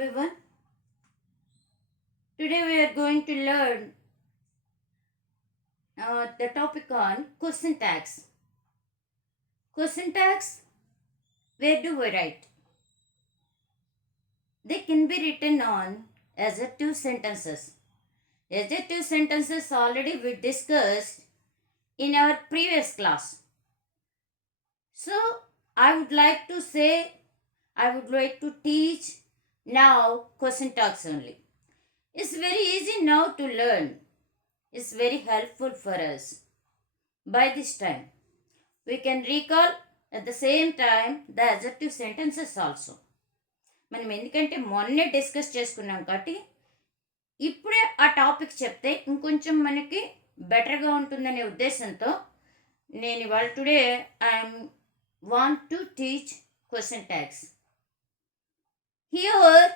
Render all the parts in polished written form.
everyone. Today we are going to learn the topic on question tags. Question tags, where do we write? They can be written on adjective sentences. Adjective sentences already we discussed in our previous class. So I would like to teach now question tags only. It's very easy now to learn. It's very helpful for us. By this time, we can recall at the same time the adjective sentences also. మనం ఎందుకంటే మొన్నే డిస్కస్ చేసుకున్నాం కాబట్టి ఇప్పుడే ఆ టాపిక్ చెప్తే ఇంకొంచెం మనకి బెటర్గా ఉంటుందనే ఉద్దేశంతో నేను ఇవాళ today I'm want to teach question tags. Here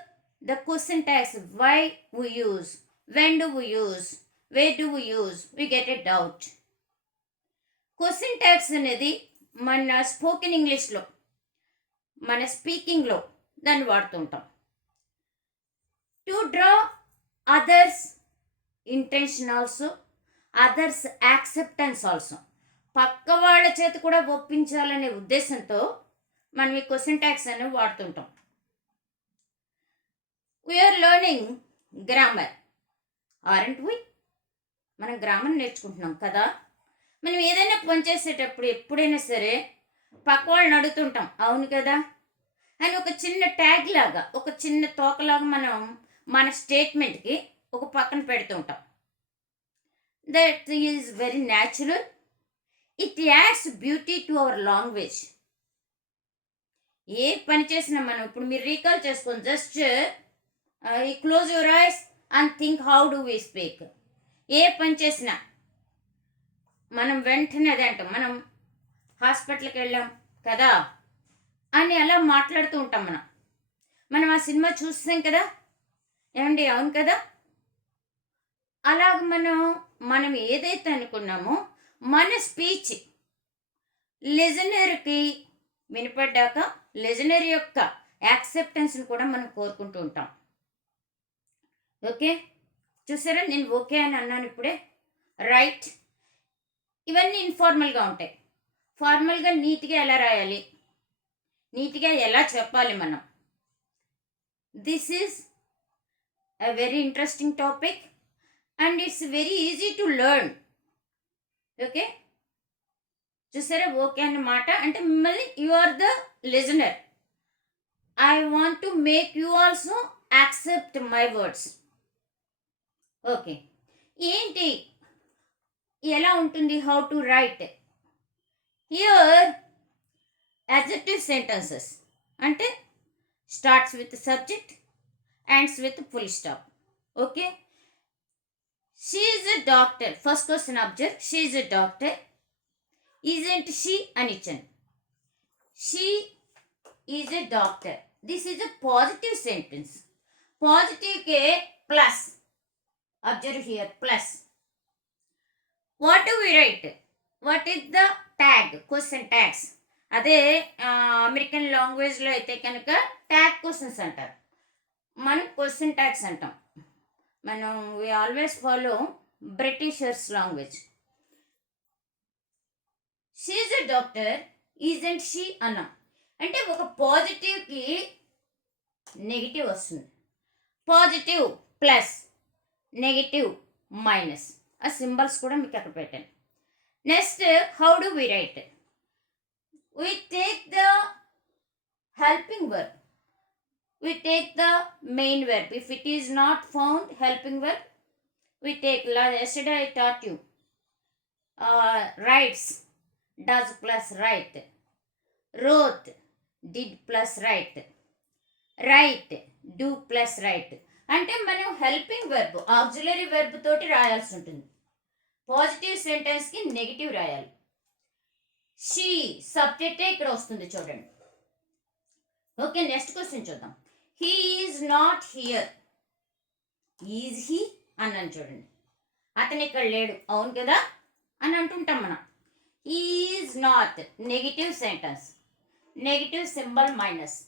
the question tags, why we use, when do we use, where do we use, we get a doubt. Question tags అనేది మన స్పోకెన్ ఇంగ్లీష్లో, మన స్పీకింగ్లో దాన్ని వాడుతుంటాం. To draw others intention also, others acceptance also. పక్క వాళ్ళ చేతి కూడా ఒప్పించాలనే ఉద్దేశంతో మనం ఈ క్వశ్చన్ ట్యాగ్స్ అనేవి వాడుతుంటాం. వీఆర్ లెర్నింగ్ గ్రామర్, ఆరెంట్ వి? మనం గ్రామర్ నేర్చుకుంటున్నాం కదా. మనం ఏదైనా పని చేసేటప్పుడు ఎప్పుడైనా సరే పక్క వాళ్ళని అడుగుతుంటాం, అవును కదా అని ఒక చిన్న ట్యాగ్ లాగా, ఒక చిన్న తోకలాగా మనం మన స్టేట్మెంట్కి ఒక పక్కన పెడుతుంటాం. That is very natural. It adds beauty to our language. ఏ పని చేసినా మనం ఇప్పుడు మీరు రీకాల్ చేసుకోండి, just close your eyes and think how do we speak. ఏ పని చేసినా మనం వెంటనే అదే అంటాం, మనం హాస్పిటల్కి వెళ్ళాం కదా అని అలా మాట్లాడుతూ ఉంటాం. మనం ఆ సినిమా చూస్తాం కదా, ఏమండి అవును కదా. అలాగ మనం ఏదైతే అనుకున్నామో మన స్పీచ్ లిజనర్కి వినపడ్డాక లిజనర్ యొక్క యాక్సెప్టెన్స్ని కూడా మనం కోరుకుంటూ ఉంటాం. ఓకే, చూసారా నేను ఓకే అని అన్నాను ఇప్పుడే, రైట్. ఇవన్నీ ఇన్ఫార్మల్గా ఉంటాయి. ఫార్మల్గా నీట్గా ఎలా రాయాలి, నీట్గా ఎలా చెప్పాలి మనం. This is a very interesting topic and it's very easy to learn. Okay, చూసారా ఓకే అన్నమాట అంటే మిమ్మల్ని you are the listener. I want to make you also accept my words. Okay, ఏంటి ఎలా ఉంటుంది, how to write. Here adjective sentences అంటే starts with subject, ends with full stop. Okay, she is a doctor. First question object, she is a doctor. Isn't she అని ఇచ్చాను. She is a doctor. This is a positive sentence. Positive K plus. Observe here, plus. What do we write? What is the tag? Question tags. అదే అమెరికన్ లాంగ్వేజ్లో అయితే కనుక tag questions అంటారు, మనం question tags అంటాం. మనం we always follow Britishers language. She is a doctor, isn't she అన్నాం అంటే ఒక పాజిటివ్కి నెగిటివ్ వస్తుంది. Positive plus, negative minus. ఆ సింబల్స్ కూడా మీకు అక్కడ పెట్టాను. Next, how do we write? We take the helping verb. We take the main verb. If it is not found helping verb, we take, yesterday I taught you, writes, does plus write, wrote, did plus write, write, do plus write. అంటే మనం helping verb, auxiliary verb తోటి రాయాల్సి ఉంటుంది. పాజిటివ్ సెంటెన్స్కి నెగిటివ్ రాయాలి. షీ సబ్జెక్టే ఇక్కడ వస్తుంది చూడండి. ఓకే, నెక్స్ట్ క్వశ్చన్ చూద్దాం. He is not here. Is he అన్నాను చూడండి, అతను ఇక్కడ లేడు, అవును కదా అని అంటుంటాం మనం. Is not negative sentence, negative symbol minus.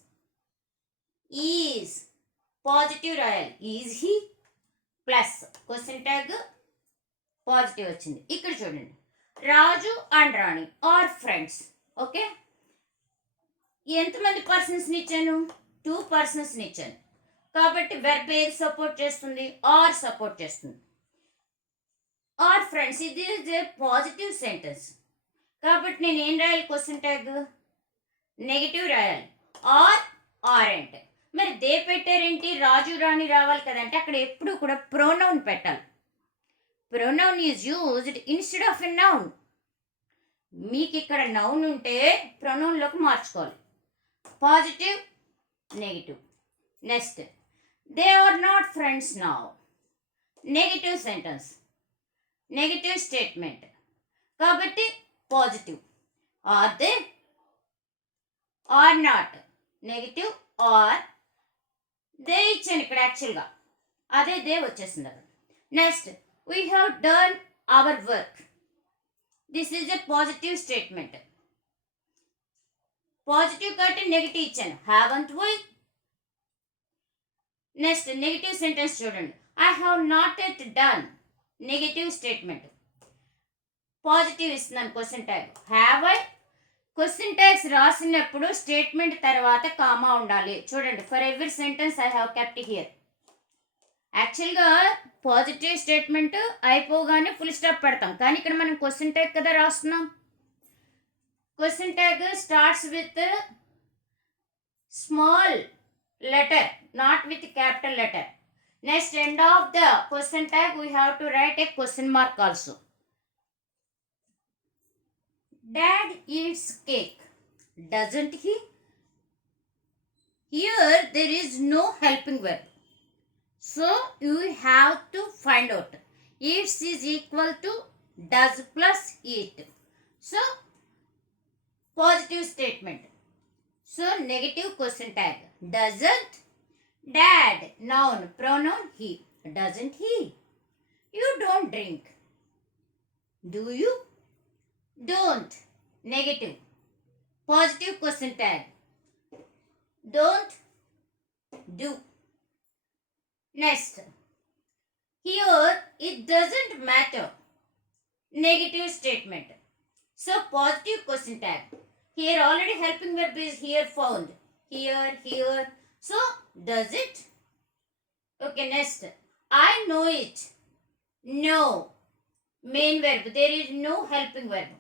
Is positive రాయాలి. Is he plus question tag positive వచ్చింది. ఇక్కడ చూడండి, Raju and Rani are friends. Okay, ఎంతమంది పర్సన్స్ని ఇచ్చాను? 2 పర్సన్స్ని ఇచ్చాను. కాబట్టి వెర్బ్ ఏది సపోర్ట్ చేస్తుంది? ఆర్ సపోర్ట్ చేస్తుంది. ఆర్ ఫ్రెండ్స్, ఇది ఇస్ ఏ పాజిటివ్ సెంటెన్స్. కాబట్టి నేను ఏం రాయాలి? క్వశ్చన్ ట్యాగ్ నెగిటివ్ రాయాలి. Are aren't. మరి దే పెట్టారేంటి? రాజు రాణి రావాలి కదంటే అక్కడ ఎప్పుడు కూడా ప్రొనౌన్ పెట్టాలి. Pronoun is used instead of a noun. మీకు ఇక్కడ నౌన్ ఉంటే ప్రొనౌన్లోకి మార్చుకోవాలి. Positive, negative. Next, they are not friends now. Negative sentence, negative statement. కాబట్టి positive. Are they, are not, negative. Are they ఇచ్చాను ఇక్కడ యాక్చువల్గా, అదే దే వచ్చేసింది అక్కడ. Next, we have done our work. This is a positive statement. Positive కాబట్టి negative ఇచ్చాను. Haven't we. Next, negative sentence చూడండి. I have not yet done. Negative statement. Positive ఇస్తున్నాను question tag. Have I. Question tags రాసినప్పుడు statement తర్వాత comma ఉండాలి. చూడండి, for every sentence I have kept here. యాక్చువల్గా positive statement అయిపోగానే full stop పెడతాం, కానీ ఇక్కడ మనం క్వశ్చన్ ట్యాగ్ కదా రాస్తున్నాం. Question tag starts with small letter, not with capital letter. Next, end of the question tag we have to write a question mark also. Dad eats cake, doesn't he? Here there is no helping verb, so you have to find out. Eats is equal to does plus eat, so positive statement. So negative question tag. Doesn't. Dad, noun, pronoun he. Doesn't he? You don't drink. Do you? Don't. Negative. Positive question tag. Don't. Do. Next. Here it doesn't matter. Negative statement. So positive question tag. Here already helping verb is here found. Here, here. So, does it? Okay, next. I know it. No. Main verb. There is no helping verb.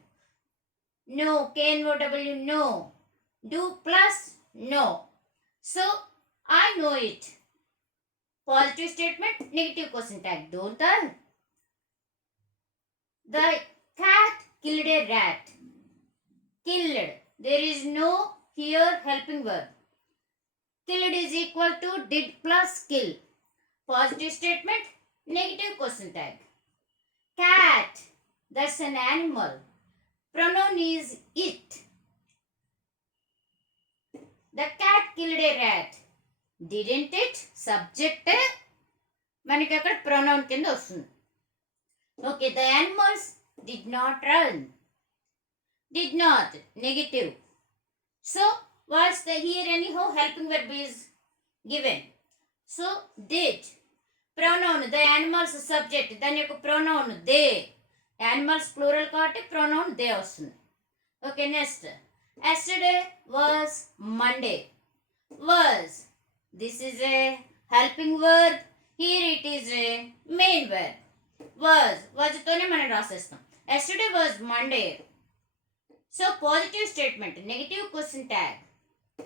No. K-N-O-W. No. Do plus no. So, I know it. Positive statement. Negative question tag. Don't I? The cat killed a rat. Killed. There is no here helping verb. Killed is equal to did plus kill. Positive statement, negative question tag. Cat, that's an animal. Pronoun is it. The cat killed a rat. Didn't it? Subject మనకి అక్కడ pronoun కింద వస్తుంది. Okay, the animals did not run. Did not, negative. So, what's the here anyhow helping verb is given. So, did. Pronoun, the animals subject. దాని యొక్క pronoun they. Animals plural కాబట్టి pronoun they వస్తుంది. Okay, next. Yesterday was Monday. Was. This is a helping verb. Here it is a main verb. Was. తోనే మనం రాసేస్తాం. Yesterday was Monday. So, positive statement, negative question tag.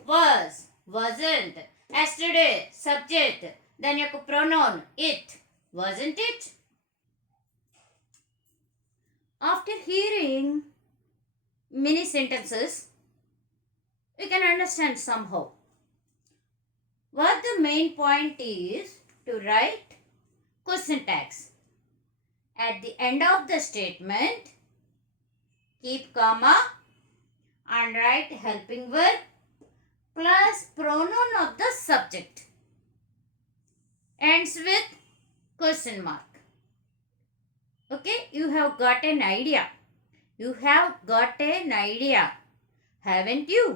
Was, wasn't. Yesterday, subject. Then your pronoun, it. Wasn't it? After hearing many sentences, we can understand somehow. What the main point is to write question tags. At the end of the statement, keep comma and write helping verb plus pronoun of the subject. Ends with question mark. Okay, you have got an idea. You have got an idea, haven't you?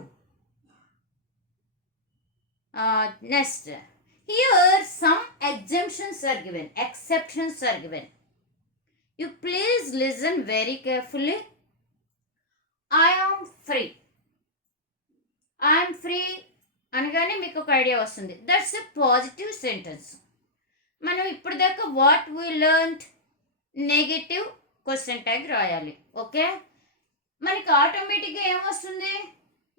Next, Here some exemptions are given, exceptions are given. You please listen very carefully. I am free. I am free అనగానే మీకు ఒక idea వస్తుంది. That's a positive sentence. మనం ఇప్పుడు దాకా what we learned negative question tag రాయాలి. Okay, మనకి ఆటోమేటిక్గా ఏమొస్తుంది?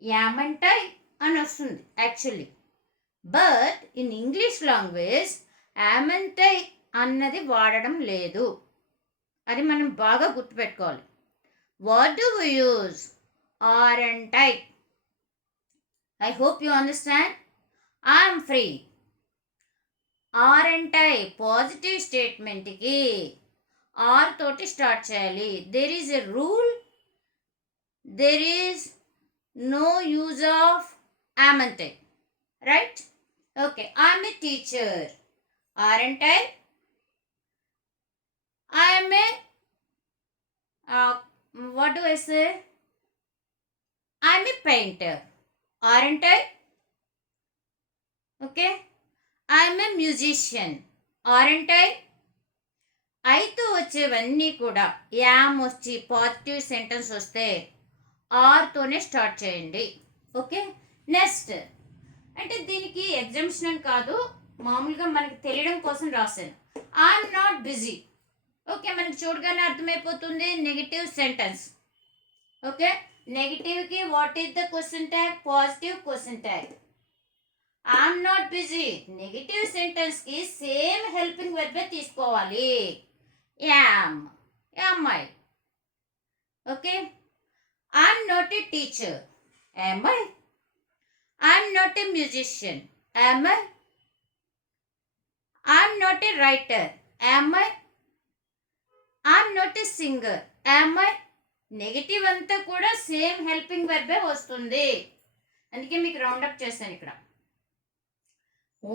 యామంటై అని వస్తుంది actually. But in English language amn't I అన్నది వాడడం లేదు. అది మనం బాగా గుర్తుపెట్టుకోవాలి. What do we use? Aren't I. I hope you understand. I am free. Aren't I positive స్టేట్మెంట్కి ఆర్ తోటి స్టార్ట్ చేయాలి. There is a rule. There is no use of amn't I. Right? Okay, I'm a teacher. Aren't I. I'm a what do I say? I'm a painter. Aren't I? Okay. I'm a musician. Aren't I? అయితే వచ్చేవన్నీ కూడా యామ్ వచ్చి positive sentence వస్తే ఆర్తోనే స్టార్ట్ చేయండి. Okay, next అంటే దీనికి ఎగ్జామ్షన్ అని కాదు, మామూలుగా మనకి తెలియడం కోసం రాశాను. I'm not busy. ఓకే, మనకి చూడగానే అర్థమైపోతుంది నెగిటివ్ సెంటెన్స్. ఓకే, నెగిటివ్కి what is the question tag? Positive question tag. I'm not busy negative సెంటెన్స్కి సేమ్ హెల్పింగ్ వెర్బే తీసుకోవాలి. Am, am I. Okay, I'm not a teacher. Am I. I'm not a musician. Am I. I'm not a writer. Am I. I'm not a singer. Am I. Negative అంతా కూడా same helping వెర్బే వస్తుంది. అందుకే మీకు round up చేశాను ఇక్కడ.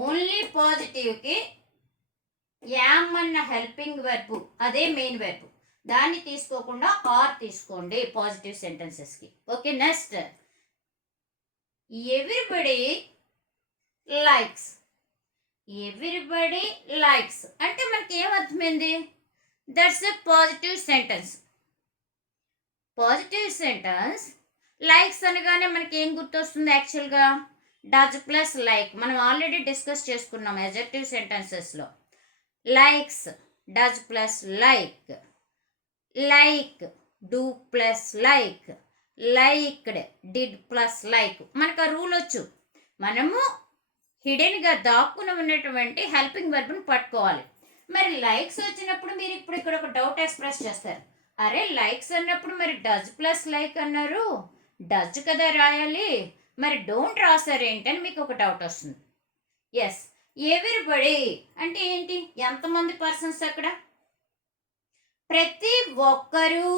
Only పాజిటివ్కి am అన్న హెల్పింగ్ వెర్బ్, అదే మెయిన్ వెర్బ్, దాన్ని తీసుకోకుండా ఆర్ తీసుకోండి పాజిటివ్ సెంటెన్సెస్కి. Okay, next everybody likes. Everybody likes అంటే మనకి ఏమర్థమైంది? That's a positive sentence. Positive sentence likes అనగానే మనకి ఏం గుర్తొస్తుంది యాక్చువల్గా? Does plus like. మనం ఆల్రెడీ డిస్కస్ చేసుకున్నాం అడ్జెక్టివ్ సెంటెన్సెస్లో. Likes, does plus like. Like, do plus like. Liked, did plus like. మనకు ఆ రూల్ వచ్చు. మనము హిడెన్గా దాక్కుని ఉన్నటువంటి హెల్పింగ్ వెర్బ్ని పట్టుకోవాలి. మరి లైక్స్ వచ్చినప్పుడు మీరు ఇప్పుడు ఇక్కడ ఒక డౌట్ ఎక్స్ప్రెస్ చేస్తారు. అరే లైక్స్ అన్నప్పుడు మరి డజ్ ప్లస్ లైక్ అన్నారు, డజ్ కదా రాయాలి, మరి డోంట్ రాశారు ఏంటని మీకు ఒక డౌట్ వస్తుంది. ఎస్, ఎవ్రీబడి అంటే ఏంటి? ఎంతమంది పర్సన్స్ అక్కడ? ప్రతి ఒక్కరూ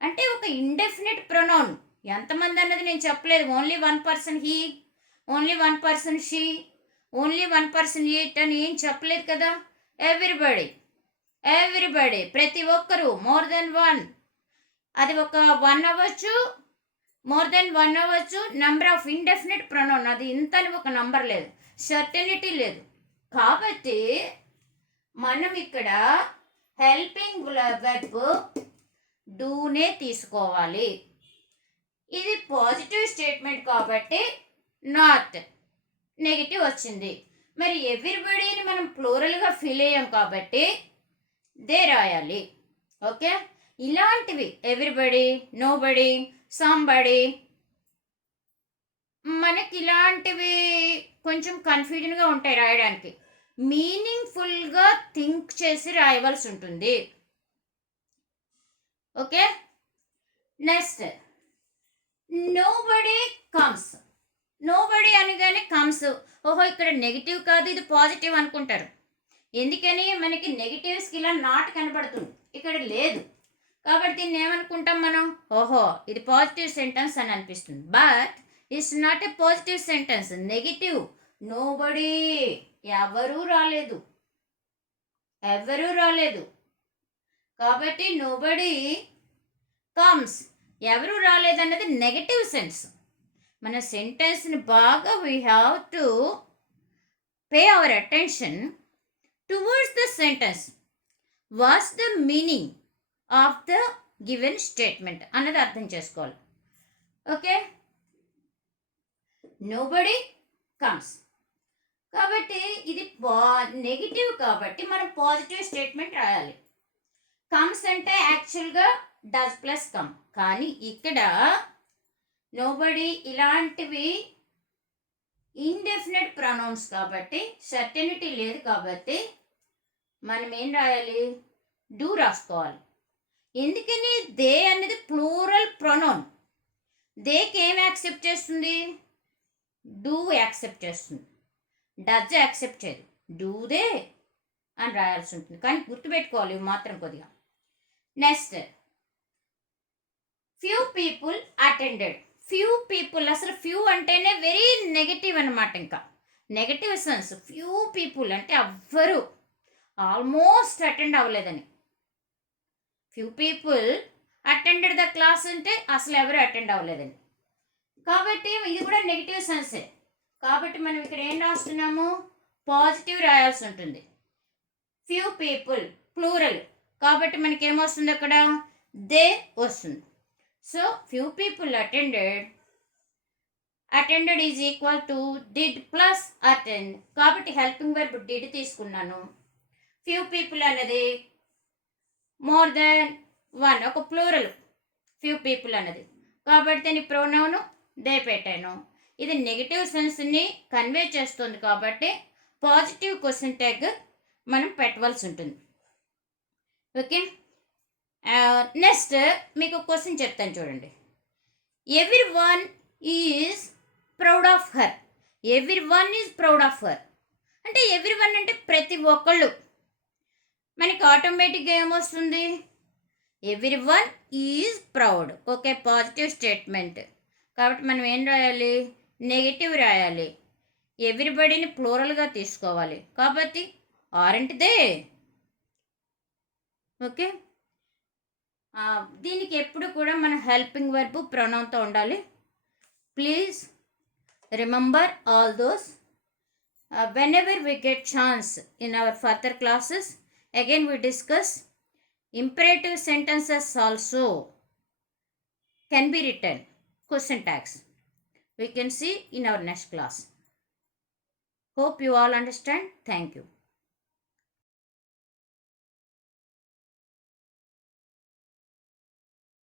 అంటే ఒక ఇండెఫినిట్ ప్రొనౌన్. ఎంతమంది అన్నది నేను చెప్పలేదు. Only one person he, only one person she, only one person it అని ఏం చెప్పలేదు కదా. ఎవ్రీబడి, ఎవ్రీబడి ప్రతి ఒక్కరు, మోర్ దెన్ వన్. అది ఒక వన్ అవ్వచ్చు, మోర్ దెన్ వన్ అవ్వచ్చు. నెంబర్ ఆఫ్ ఇండెఫినిట్ ప్రొనౌన్, అది ఇంత అని ఒక నంబర్ లేదు, సర్టెనిటీ లేదు. కాబట్టి మనం ఇక్కడ హెల్పింగ్ వెర్బ్ డూనే తీసుకోవాలి. ఇది పాజిటివ్ స్టేట్మెంట్ కాబట్టి నాట్, నెగిటివ్ వచ్చింది. మరి ఎవ్రీబడీని మనం ప్లూరల్గా ఫీల్ అయ్యాం కాబట్టి దే రాయాలి. ఓకే, ఇలాంటివి ఎవ్రీబడి, నోబడి, సంబడి, మనకి ఇలాంటివి కొంచెం కన్ఫ్యూజన్గా ఉంటాయి రాయడానికి. మీనింగ్ఫుల్గా థింక్ చేసి రాయవలసి ఉంటుంది. Okay, next nobody comes. Nobody అనగానే కమ్స్, ఓహో ఇక్కడ నెగిటివ్ కాదు ఇది పాజిటివ్ అనుకుంటారు. ఎందుకని? మనకి నెగిటివ్స్కి ఇలా నాట్ కనబడుతుంది, ఇక్కడ లేదు. కాబట్టి దీన్ని ఏమనుకుంటాం మనం? ఓహో ఇది పాజిటివ్ సెంటెన్స్ అని అనిపిస్తుంది. But it's not a positive sentence, negative. Nobody, ఎవరూ రాలేదు, ఎవరూ రాలేదు. కాబట్టి నోబడి కమ్స్, ఎవరు రాలేదన్నది నెగటివ్ సెన్స్. మన సెంటెన్స్ని బాగా we have to pay our attention towards the sentence. What's the meaning of the given statement అన్నది అర్థం చేసుకోవాలి. ఓకే, నోబడి కమ్స్ కాబట్టి ఇది నెగిటివ్ కాబట్టి మనం పాజిటివ్ స్టేట్మెంట్ రాయాలి. కమ్స్ అంటే యాక్చువల్గా డస్ ప్లస్ కమ్, కానీ ఇక్కడ నోబడి ఇలాంటివి ఇండెఫినెట్ ప్రొనౌన్స్ కాబట్టి సర్టెనిటీ లేదు కాబట్టి మనం ఏం రాయాలి, డూ రాసుకోవాలి. ఎందుకని దే అనేది ప్లూరల్ ప్రొనౌన్, దేకి ఏం యాక్సెప్ట్ చేస్తుంది, డూ యాక్సెప్ట్ చేస్తుంది, డజ్ యాక్సెప్ట్ చేయదు, డూ దే అని రాయాల్సి ఉంటుంది. కానీ గుర్తుపెట్టుకోవాలి ఇవి మాత్రం కొద్దిగా. Next few people attended. Few people, అసలు ఫ్యూ అంటేనే వెరీ నెగటివ్ అనమాట, ఇంకా నెగటివ్ సెన్స్. ఫ్యూ పీపుల్ అంటే ఎవ్వరు ఆల్మోస్ట్ అటెండ్ అవ్వలేదని. Few people attended the class అంటే అసలు ఎవరు అటెండ్ అవ్వలేదని. కాబట్టి ఇది కూడా నెగిటివ్ సెన్సే. కాబట్టి మనం ఇక్కడ ఏం రాస్తున్నాము, పాజిటివ్ రాయాల్సి ఉంటుంది. ఫ్యూ పీపుల్ ప్లూరల్ కాబట్టి మనకి ఏమొస్తుంది అక్కడ, దే వస్తుంది. So few people attended, attended is equal to did plus attend కాబట్టి హెల్పింగ్ వర్బ్ డిడ్ తీసుకున్నాను. ఫ్యూ పీపుల్ అనేది మోర్ దెన్ వన్, ఒక ప్లూరల్ ఫ్యూ పీపుల్ అన్నది కాబట్టి దీని ప్రోనౌను దే పెట్టాను. ఇది నెగిటివ్ సెన్స్ని కన్వే చేస్తుంది కాబట్టి పాజిటివ్ క్వశ్చన్ ట్యాగ్ మనం పెట్టవలసి ఉంటుంది. ఓకే, నెక్స్ట్ మీకు క్వశ్చన్ చెప్తాను చూడండి. Every one is proud of her. Every one is proud of her అంటే ఎవ్రీ వన్ అంటే ప్రతి ఒక్కళ్ళు. మనకి ఆటోమేటిక్గా ఏమొస్తుంది, every one is proud. Okay, positive statement కాబట్టి మనం ఏం రాయాలి, నెగిటివ్ రాయాలి. ఎవ్రీబడిని ప్లూరల్గా తీసుకోవాలి కాబట్టి ఆరెంట్ దే. ఓకే, దీనికి ఎప్పుడు కూడా మన హెల్పింగ్ వర్బ్ ప్రొనౌన్తో ఉండాలి. Please remember all those whenever we get chance in our further classes. Again we discuss imperative sentences also can be written question tags. We can see in our next class. Hope you all understand. Thank you.